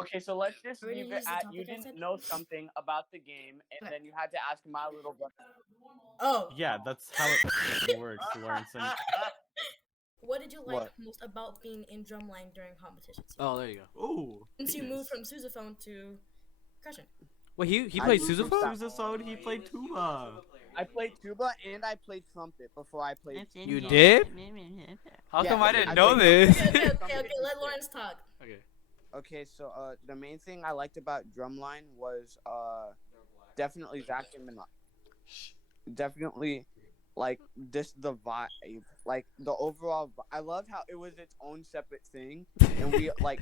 Okay, so let's just Already leave it used the at you topic I didn't said. know something about the game, and Okay. then you had to ask my little brother. Oh. Yeah, that's how it works, Lawrence. And What did you like What? most about being in drumline during competitions? Oh, there you go. ooh, Since you moved penis. from sousaphone to percussion. Wait, he I played moved from sousaphone? Sousaphone, he played tuba. I played tuba and I played trumpet before I played You drum. did? How Yeah, come I didn't I know played this? trumpet. Okay. Let Lawrence talk. Okay. Okay, so the main thing I liked about drumline was definitely Zach and definitely like this the vibe, like the overall. I loved how it was its own separate thing, and we like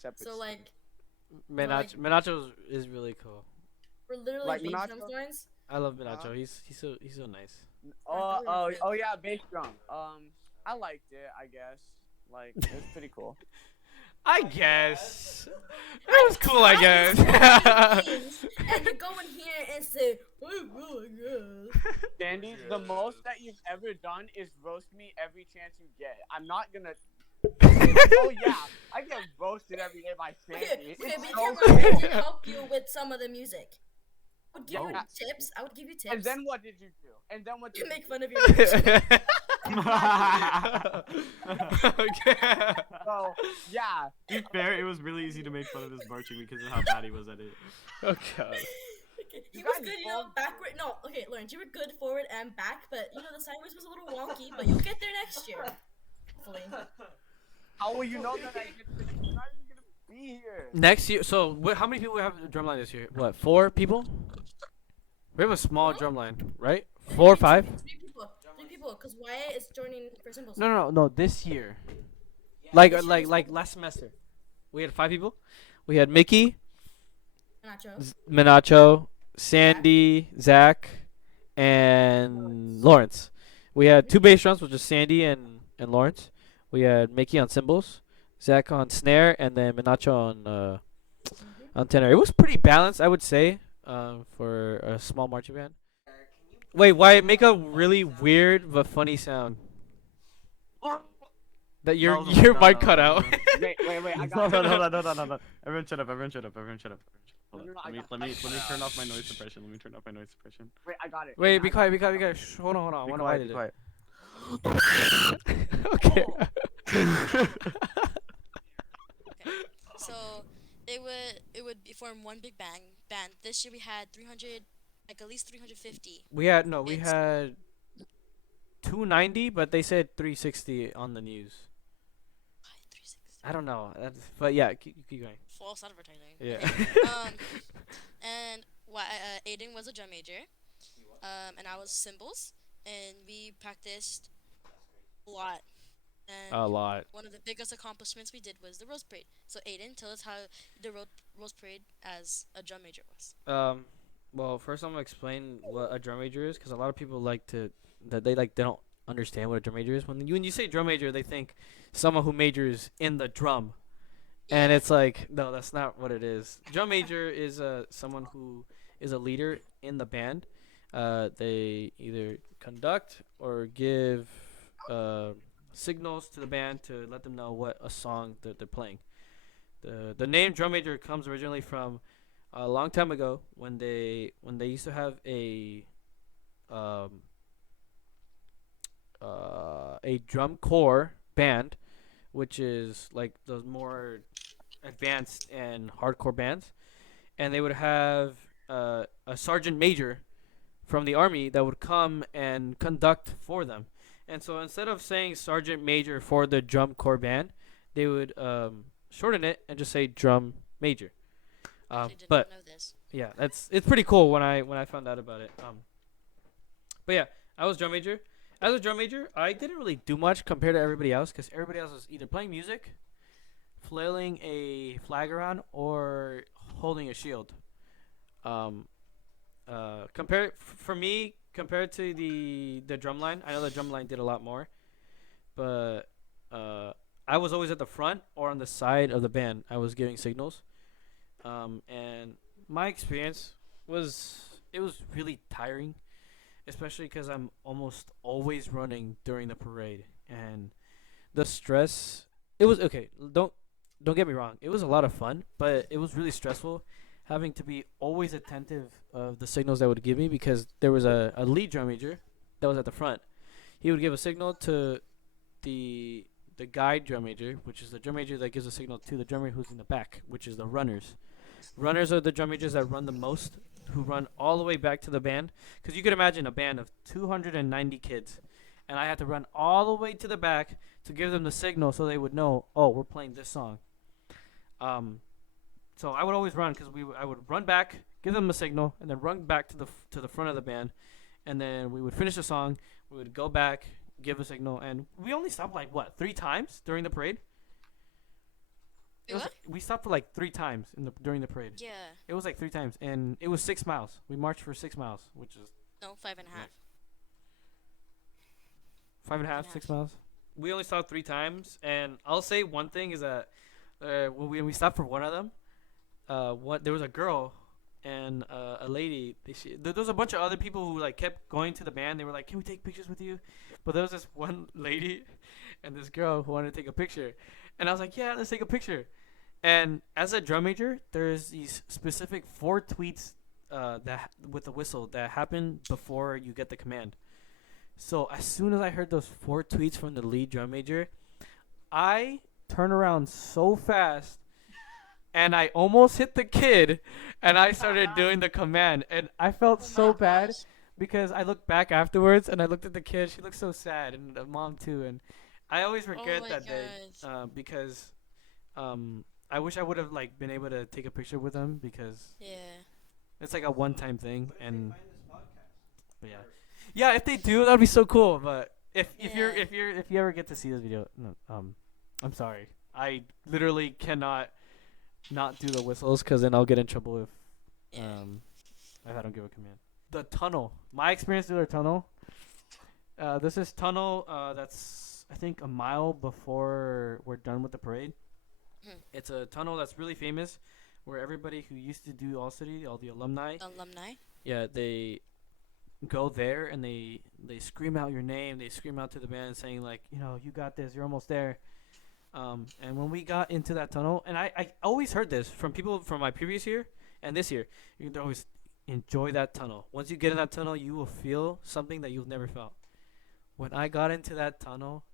separate. So like Minacho is really cool. we're literally Like bass Minacho. drum lines. I love Huh? Minacho. He's so nice. Oh yeah, bass drum. I liked it. I guess like it was pretty cool. I guess it was cool. I guess. And you go in here and say, "Oh, I guess." Sandy, the most that you've ever done is roast me every chance you get. I'm not gonna. Oh yeah, I get roasted every day by Sandy. Okay, It's be so careful. I can help you with some of the music. I would give you Yeah. tips. I would give you tips. And then what did you do? And then what did to you make do? fun of your music. Okay. So yeah, To be fair, it was really easy to make fun of his marching because of how bad he was at it. Oh god. Okay, he You was guys good, both- backward. No, okay, Lawrence, you were good forward and back, but the sideways was a little wonky. But you'll get there next year, hopefully. how will you know that I get this? I'm not even gonna be here. Next year, so how many people have drumline this year? What, 4 people? We have a small drumline, right? 4 or 5? Three people, because Wyatt is joining for symbols. No. This year, this year like last semester, we had 5 people. We had Mickey, Nacho. Minacho, Sandy, Zach, and Lawrence. We had 2 bass drums, which is Sandy and Lawrence. We had Mickey on cymbals, Zach on snare, and then Minacho on tenor. It was pretty balanced, I would say, for a small marching band. Wait, why make a really weird but funny sound? That your No, your no, mic no, cut no, out. no. Wait, I No, got no, it. no, no, no, no. Everyone shut up. Hold on. No, I got- Let me turn off my noise suppression. Wait, I got it. Wait, I be got quiet, it. Shh, hold on. I Be wanna quiet, edit be it. quiet. Okay. So it would form one big band. This year we had 300, like at least 350. we had It's- 290, but they said 360 on the news. 360. I don't know. But yeah, keep going. False advertising. Yeah. And Aiden was a drum major, and I was cymbals, and we practiced a lot. And A lot. one of the biggest accomplishments we did was the Rose Parade. So Aiden, tell us how the Rose Parade as a drum major was. Well, first I'm gonna explain what a drum major is, because a lot of people they don't understand what a drum major is. When you say drum major, they think someone who majors in the drum, and it's like, no, that's not what it is. Drum major is someone who is a leader in the band. They either conduct or give signals to the band to let them know what a song that they're playing. The name drum major comes originally from a long time ago when they used to have a drum corps band, which is like those more advanced and hardcore bands, and they would have a sergeant major from the army that would come and conduct for them. And so instead of saying sergeant major for the drum corps band, they would shorten it and just say drum major. I did But not know this. yeah, it's pretty cool when I found out about it. But yeah, I was drum major. As a drum major, I didn't really do much compared to everybody else, because everybody else was either playing music, flailing a flag around, or holding a shield. For me, compared to the drum line, I know the drum line did a lot more, but I was always at the front or on the side of the band. I was giving signals, and my experience was really tiring, especially because I'm almost always running during the parade, and the stress. It was okay. don't get me wrong, it was a lot of fun, but it was really stressful having to be always attentive of the signals that would give me because there was a lead drum major that was at the front. He would give a signal to the the guide drum major, which is the drum major that gives a signal to the drummer who's in the back, which is the runners. Runners are the drum majors that run the most, who run all the way back to the band. Because you could imagine a band of 290 kids, and I had to run all the way to the back to give them the signal so they would know, oh, we're playing this song. Um, so I would always run because I would run back, give them a signal, and then run back to the front of the band, and then we would finish the song. We would go back, give a signal, and we only stopped like what 3 times during the parade. It was, What? we stopped for like 3 times during the parade. Yeah. It was like 3 times, and it was 6 miles. We marched for 6 miles, which is No, 5.5. 5.5, 6 miles. We only stopped 3 times, and I'll say one thing is that when we stopped for one of them, there was a girl and a lady. There was a bunch of other people who like kept going to the band. They were like, "Can we take pictures with you?" But there was this one lady and this girl who wanted to take a picture, and I was like, "Yeah, let's take a picture." And as a drum major, there's these specific 4 tweets with the whistle that happen before you get the command. So as soon as I heard those 4 tweets from the lead drum major, I turned around so fast and I almost hit the kid and I started doing the command and I felt Oh so my bad gosh. because I looked back afterwards and I looked at the kid. She looked so sad and the mom too. And I always regret my that day gosh. because I wish I would have like been able to take a picture with them because Yeah. it's like a one-time thing. But yeah. Yeah, if they do, that'd be so cool. But if you ever get to see this video, no, I'm sorry. I literally cannot not do the whistles because then I'll get in trouble Yeah. if I don't give a command. The tunnel. My experience through the tunnel. This is tunnel. That's I think a mile before we're done with the parade. Hmm. It's a tunnel that's really famous, where everybody who used to do All City, all the alumni, Alumni. yeah, they go there and they scream out your name. They scream out to the band saying like, you got this. You're almost there. And when we got into that tunnel, and I always heard this from people from my previous year and this year, you can always enjoy that tunnel. Once you get in that tunnel, you will feel something that you've never felt. When I got into that tunnel,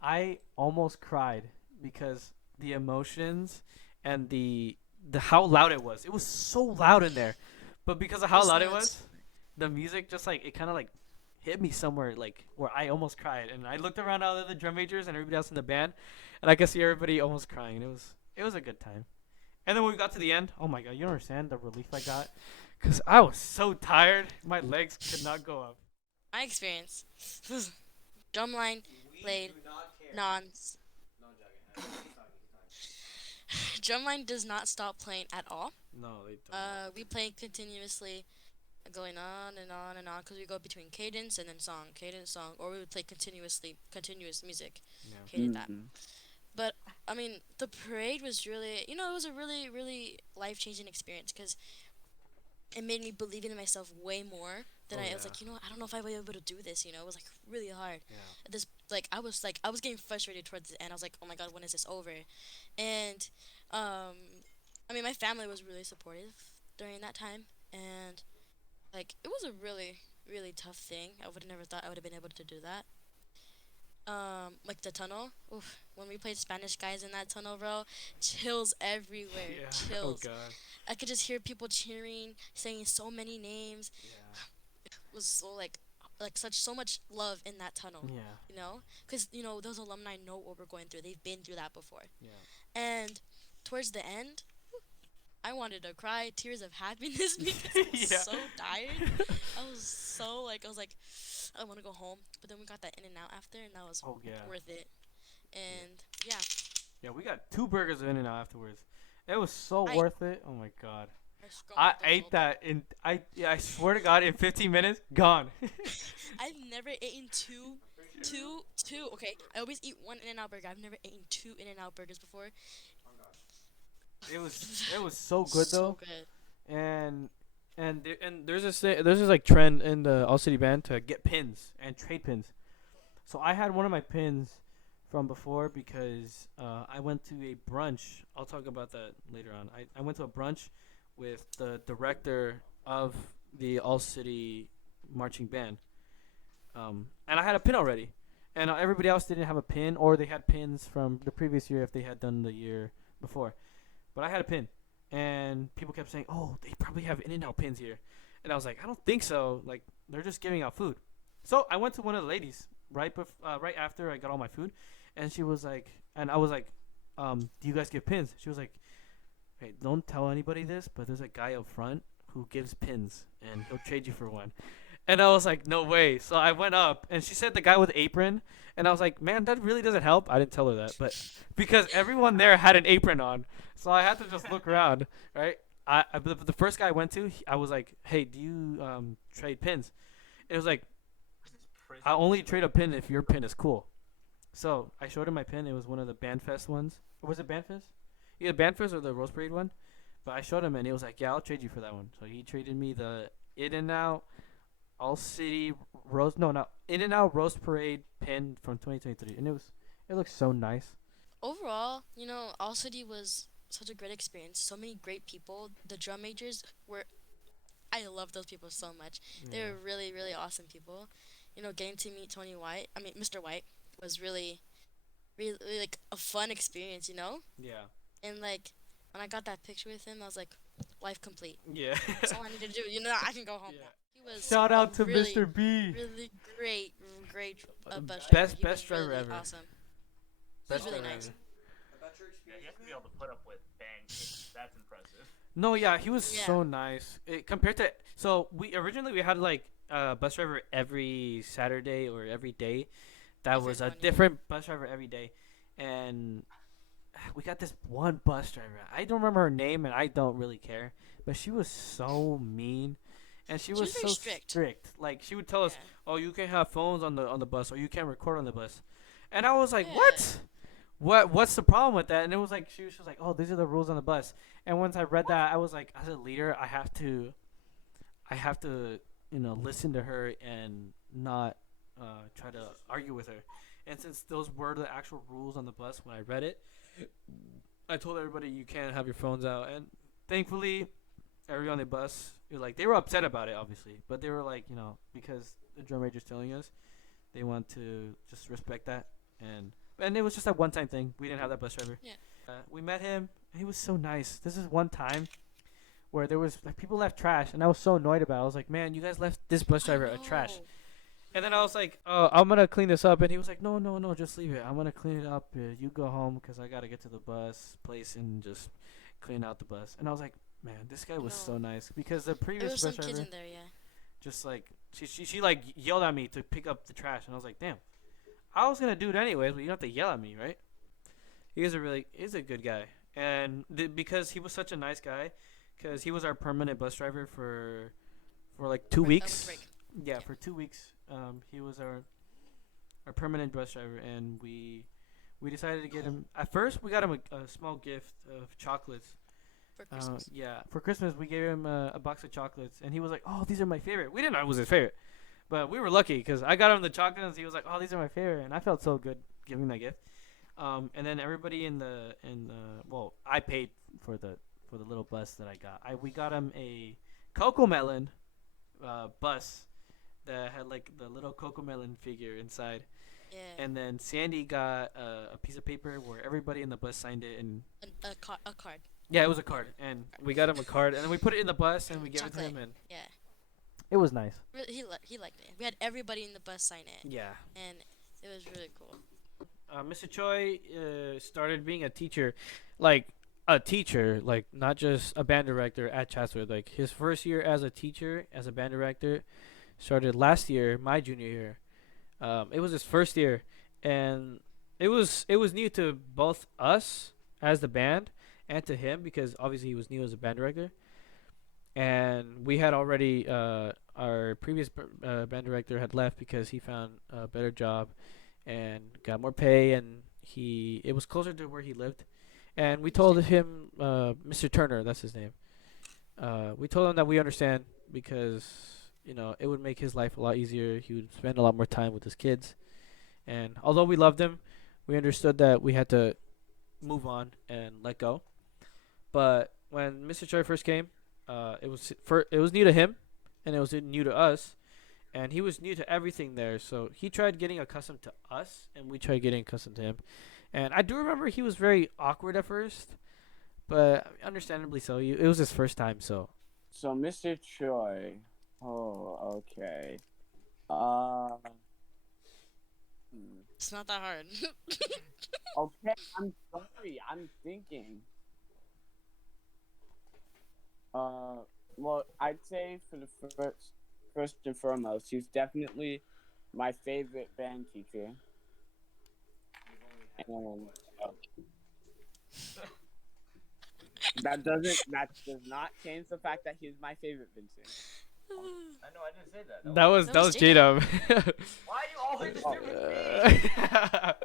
I almost cried because the emotions and the how loud it was. It was so loud in there, but because of how Was loud it nuts. was, the music just like it kind of like hit me somewhere like where I almost cried. And I looked around all the drum majors and everybody else in the band, and I could see everybody almost crying. And it was a good time. And then when we got to the end, oh my god, you don't understand the relief I got, cause I was so tired, my legs could not go up. My experience. Drumline played non. Drumline does not stop playing at all. No, they don't. We play continuously, going on and on and on, because we go between cadence and then song, cadence, song, or we would play continuous music. Yeah. Hated that. But I mean, the parade was really, it was a really, really life-changing experience because it made me believe in myself way more than Oh, I was yeah. like, I don't know if I'll be able to do this. It was like really hard. Yeah. I was getting frustrated towards the end. I was like, oh my god, when is this over? And I mean, my family was really supportive during that time, and like it was a really, really tough thing. I would have never thought I would have been able to do that. Like the tunnel. Oof, when we played Spanish guys in that tunnel, bro, chills everywhere. Yeah. Chills. Oh god. I could just hear people cheering, saying so many names. Yeah. It was so like so much love in that tunnel. Yeah. Because those alumni know what we're going through. They've been through that before. Yeah. And towards the end, I wanted to cry tears of happiness because I was Yeah. so tired. I was like, I want to go home. But then we got that in and out after, and that was Oh yeah. worth it. And yeah, Yeah, we got 2 burgers in and out afterwards. It was so I- worth it. Oh my god. I I scrolled the ate whole that in I swear to god in 15 minutes gone. I've never eaten two. Okay, I always eat one In-N-Out burger. I've never eaten 2 In-N-Out burgers before. it was so good So though. good. And there's this like trend in the All City band to get pins and trade pins. So I had one of my pins from before because I went to a brunch. I'll talk about that later on. I went to a brunch with the director of the All City marching band, and I had a pin already, and everybody else didn't have a pin, or they had pins from the previous year if they had done the year before. But I had a pin, and people kept saying, "Oh, they probably have In-N-Out pins here," and I was like, "I don't think so. Like, they're just giving out food." So I went to one of the ladies right after I got all my food, and she was like, and I was like, "Do you guys give pins?" She was like, "Hey, don't tell anybody this, but there's a guy up front who gives pins, and he'll trade you for one." And I was like, "No way!" So I went up, and she said the guy with the apron, and I was like, "Man, that really doesn't help." I didn't tell her that, but because everyone there had an apron on, so I had to just look around, right? The first guy I went to, I was like, "Hey, do you trade pins?" It was like, "I only trade a pin if your pin is cool." So I showed him my pin. It was one of the Bandfest ones. Or was it Bandfest? Either Bandfest or the Rose Parade one. But I showed him, and he was like, "Yeah, I'll trade you for that one." So he traded me the In-N-Out All City Rose. No, not In-N-Out Rose Parade pin from 2023, and it looks so nice. Overall, All City was such a great experience. So many great people. The drum majors were. I love those people so much. They were really, really awesome people. Getting to meet Tony White. I mean, Mr. White was really, really like a fun experience. Yeah. And like when I got that picture with him, I was like, life complete. Yeah. That's all I need to do. I can go home Yeah. now. He was Shout out to really, Mr. B. really great, great bus driver. Best He was driver really ever. Awesome. Best He's really driver nice. ever. Yeah, you have to be able to put up with bang kids. That's impressive. No, yeah, he was Yeah. so nice. Compared to we originally had like a bus driver every Saturday or every day. That Different was a one, yeah. different bus driver every day, and we got this one bus driver. I don't remember her name, and I don't really care. But she was so mean, and she was very so strict. Like she would tell us, Yeah. "Oh, you can't have phones on the bus, or you can't record on the bus." And I was like, Yeah. "What? What's the problem with that?" And it was like she was like, "Oh, these are the rules on the bus." And once I read that, I was like, as a leader, I have to, listen to her and not try to argue with her. And since those were the actual rules on the bus when I read it, I told everybody you can't have your phones out. And thankfully, everyone on the bus, they were upset about it, obviously, but they were like, because the drum major's telling us, they want to just respect that. And it was just a one-time thing. We didn't have that bus driver. Yeah. We met him, and he was so nice. This is one time where there was people left trash, and I was so annoyed about it. I was like, "Man, you guys left this bus driver a trash." know. And then I was like, "Oh, I'm gonna clean this up," and he was like, "No, no, no, just leave it. I'm gonna clean it up. You go home because I gotta get to the bus place and just clean out the bus." And I was like, "Man, this guy was No. so nice," because the There previous were some bus kids driver in there, yeah. just like she like yelled at me to pick up the trash, and I was like, "Damn, I was gonna do it anyways, but you don't have to yell at me, right?" He's a good guy, and because he was such a nice guy, because he was our permanent bus driver for like 2 weeks. break. Yeah, for 2 weeks. He was our permanent bus driver, and we decided to get him. At first, we got him a small gift of chocolates. For Christmas. Yeah, for Christmas we gave him a box of chocolates, and he was like, "Oh, these are my favorite." We didn't know it was his favorite, but we were lucky because I got him the chocolates. He was like, "Oh, these are my favorite," and I felt so good giving that gift. And then everybody I paid for the little bus that I got. We got him a Coco Melon bus that had like the little Coco Melon figure inside. Yeah. And then Sandy got a piece of paper where everybody in the bus signed it, and A card. yeah, it was a card, and we got him a card, and then we put it in the bus, and we gave it to him, Chocolate. and Yeah. it was nice. He liked it. We had everybody in the bus sign it, Yeah. and it was really cool. Mr. Choi started being a teacher, like not just a band director at Chatsworth. Like his first year as a teacher, as a band director, started last year, my junior year. It was his first year, and it was new to both us as the band and to him because obviously he was new as a band director. And we had already our previous band director had left because he found a better job and got more pay, and it was closer to where he lived. And we told him, Mr. Turner, that's his name. We told him that we understand because it would make his life a lot easier. He would spend a lot more time with his kids, and although we loved him, we understood that we had to move on and let go. But when Mr. Choi first came, it was new to him, and it was new to us, and he was new to everything there. So he tried getting accustomed to us, and we tried getting accustomed to him. And I do remember he was very awkward at first, but understandably so. It was his first time, so So, Mr. Choi. Oh, okay. Uh. It's not that hard. Okay, I'm sorry. I'm thinking. Well, I'd say for the first and foremost, he's definitely my favorite band teacher. And that does not change the fact that he's my favorite Vincent. I know, I didn't say that. that was J-Dub. Why do you always do with me?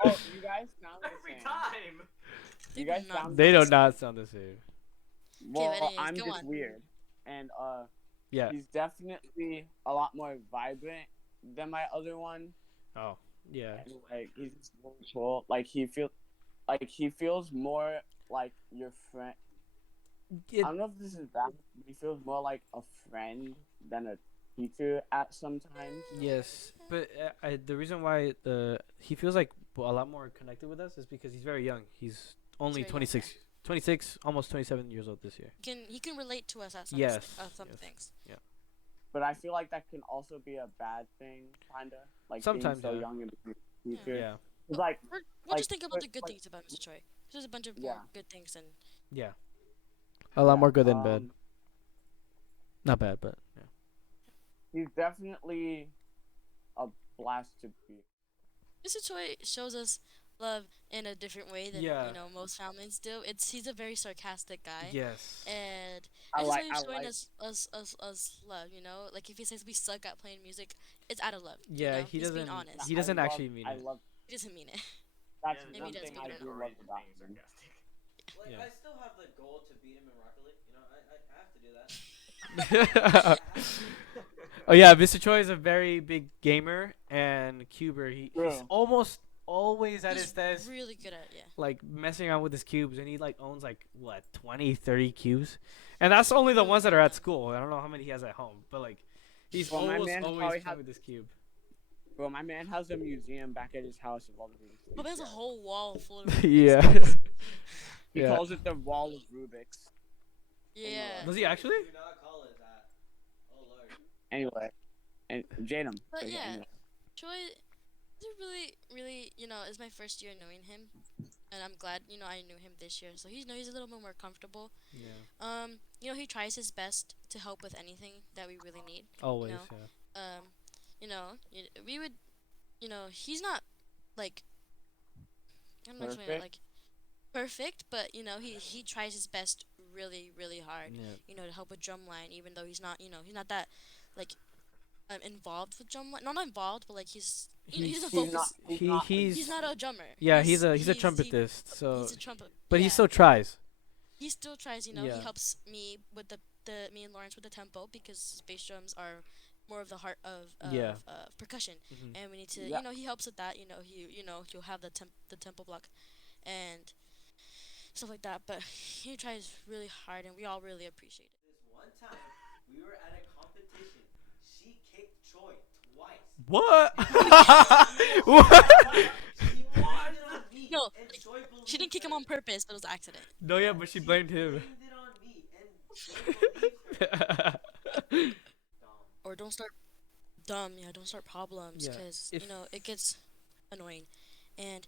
Oh, you guys sound the Every same. time. You guys Not- sound They the do same. not sound the same. Well, anyways, I'm go just on. weird, and Yeah. he's definitely a lot more vibrant than my other one. Oh, yeah. And, like, he's just really cool. Like he feels more like your friend. I don't know if this is bad, but he feels more like a friend than a teacher at sometimes. Yes, but the reason why he feels like a lot more connected with us is because he's very young. He's only very young, 26, 26, almost 27 years old this year. He can relate to us at some Yes, some yes. things. But I feel like that can also be a bad thing, kinda. Like Sometimes, being so yeah. young and being a teacher. Yeah, 'Cause, like, We'll just think about the like- good like- things about Mr. Choi. There's a bunch of Yeah. more good things and yeah. A lot yeah, more good than bad. Not bad, but yeah. He's definitely a blast to be. Mr. Choi shows us love in a different way than Yeah. most families do. He's a very sarcastic guy. Yes. And I I just like. like I showing like. us love, Like if he says we suck at playing music, it's out of love. Yeah, he He's doesn't. being honest. He doesn't I actually love, mean I it. love. He doesn't mean it. That's Maybe one he does, thing but I he do doesn't. love about Being him. sarcastic. Like, Yeah. I still have the goal to beat him in Rocket League. I have to do that. Oh yeah, Mr. Choi is a very big gamer, and Cuber, he's True. almost always at He's his desk, really good at like messing around with his cubes, and he like owns like what 20, 30 cubes, and that's only the ones that are at school. I don't know how many he has at home, but like he's Well, my almost man always probably playing has- with his cube. Bro, my man has a museum back at his house of all the Rubik's But there's a Cubes. whole wall full of Yeah. He Yeah. calls it the wall of Rubik's. Yeah. Does he actually? Do not call it that. Oh lord. Anyway, and Jadam. But okay, yeah. anyway. Choi is really, it's my first year knowing him. And I'm glad, I knew him this year. So he's a little bit more comfortable. Yeah. He tries his best to help with anything that we really need. Always. know, Yeah. We would, he's not like, I'm not explaining it, like perfect, but he tries his best really, really hard. Yeah. To help with drumline, even though he's not, he's not that like involved with drumline. Not involved, but like he's he doesn't He's focus. not. He's not a drummer. Yeah, he's a he- trumpetist. So, He's a trumpet. but yeah. he still tries. He still tries, Yeah. he helps me with the me and Lawrence with the tempo because his bass drums are more of the heart of Yeah. percussion, Mhm. and we need to Yeah. he helps with that. He'll have the tempo block and stuff like that. But he tries really hard, and we all really appreciate it. This one time, we were at a competition. She kicked Troy twice. What? What? She blamed it on me. No, and like, Troy She didn't kick him on purpose, but it was an accident. No, yeah, but she blamed him. Blamed it on me, and Troy believed her. Or don't start dumb. Yeah, don't start problems Yeah, because if- it gets annoying, and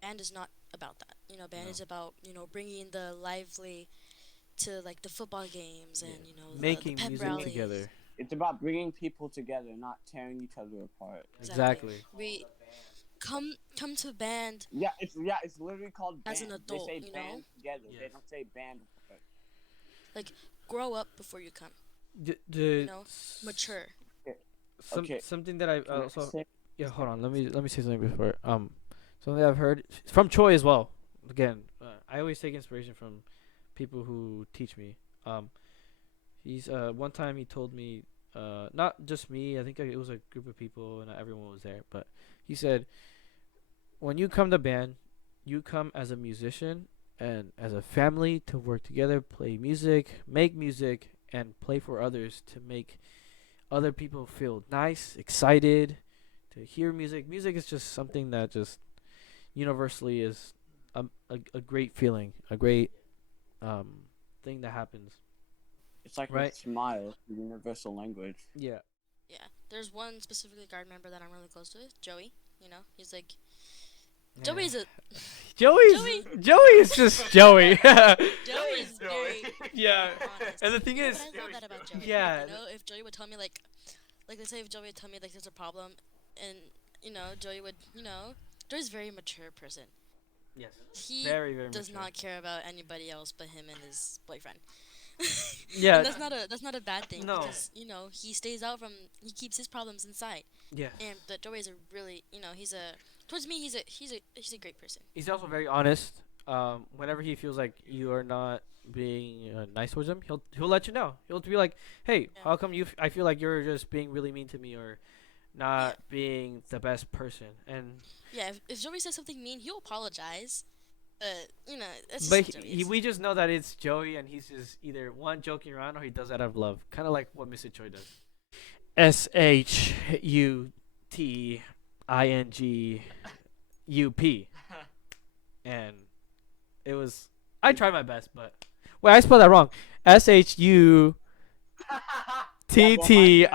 band is not about that. Band No. is about bringing the lively to like the football games and Making the pep music rallies. together. It's about bringing people together, not tearing each other apart. Exactly. We come to band. Yeah, it's literally called band. As an adult, they say you band know? together. They Yes. don't say band apart. Grow up before you come. The Mature. Okay. something that I Can I also say- yeah, hold on. Let me say something before. Something I've heard from Choi as well. Again, I always take inspiration from people who teach me. He's one time he told me, not just me. I think it was a group of people and not everyone was there. But he said, when you come to band, you come as a musician and as a family to work together, play music, make music, and play for others to make other people feel nice, excited to hear music. Music is just something that just universally is a great feeling, a great um, thing that happens, It's like a right? smile, the universal language. Yeah. Yeah, there's one specifically guard member that I'm really close to, Joey. You know, he's like Joey's a Joey is just Joey. Joey's very Yeah. honest. And the thing Yeah, is, but I love that about Joey. yeah. You know, if Joey would tell me like let's say if Joey would tell me like there's a problem, and you know Joey would Joey's a very mature person. Yes. He Very, very does mature. not care about anybody else but him and his boyfriend. Yeah. And that's not a bad thing No. because he keeps his problems inside. Yeah. And but Joey is a really towards me he's a great person. He's also very honest. Whenever he feels like you are not being nice towards him, he'll let you know. He'll be like, "Hey, Yeah. how come I feel like you're just being really mean to me or not being the best person?" And Yeah, if Joey says something mean, he'll apologize. That's just but how Joey is. we just know that it's Joey, and he's just either one joking around or he does that out of love, kind of like what Mr. Choi does. SHUTINGUP, and it was. I tried my best, but wait, I spelled that wrong. SHUTTINGUP.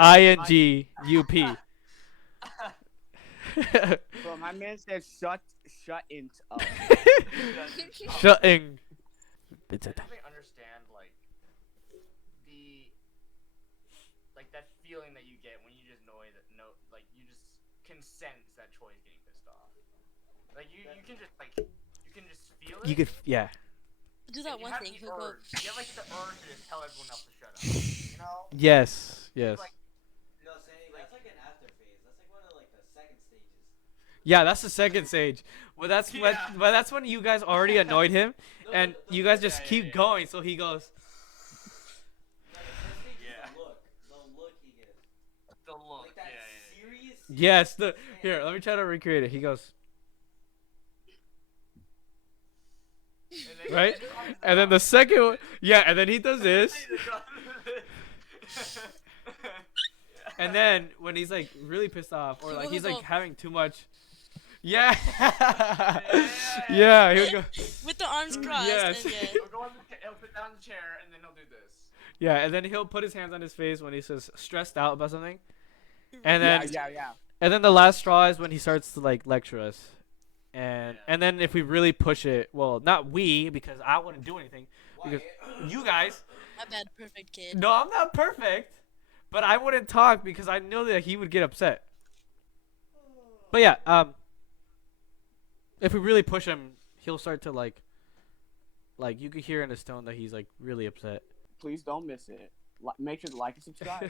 Bro, my man said shut it up. Shutting. I definitely understand that feeling that you get when you just know you just can sense that Troy's getting pissed off. Like you can just feel it. You could, yeah. Do that and you one have thing. the He'll go. urge. You have the urge to just tell everyone else to shut up. You know? Yes, yes. Like, No, saying that's like an after phase. That's like one of like the second stages. Yeah, that's the second stage. Well, that's when, Yeah. but that's when you guys already annoyed him, No, and the you guys first- just yeah, keep yeah. going. So he goes, No, the first stage Yeah. is the look. The look he gives. the look. Like that Yeah. serious. yes. Here, let me try to recreate it. He goes, And then right, he comes and then out. the second one, yeah, and then he does this, and then when he's like really pissed off or like he's like having too much, yeah, yeah, he would go, With the arms crossed. Yes. And yeah. He'll go on he'll put down the chair and then he'll do this. yeah, and then he'll put his hands on his face when he says stressed out about something, and then Yeah. and then the last straw is when he starts to like lecture us. And then if we really push it, well, not we, because I wouldn't do anything, because you guys, My bad, perfect kid. no, I'm not perfect, but I wouldn't talk because I know that he would get upset. But yeah, if we really push him, he'll start to like you could hear in his tone that he's like really upset. Please don't miss it. Make sure to like and subscribe.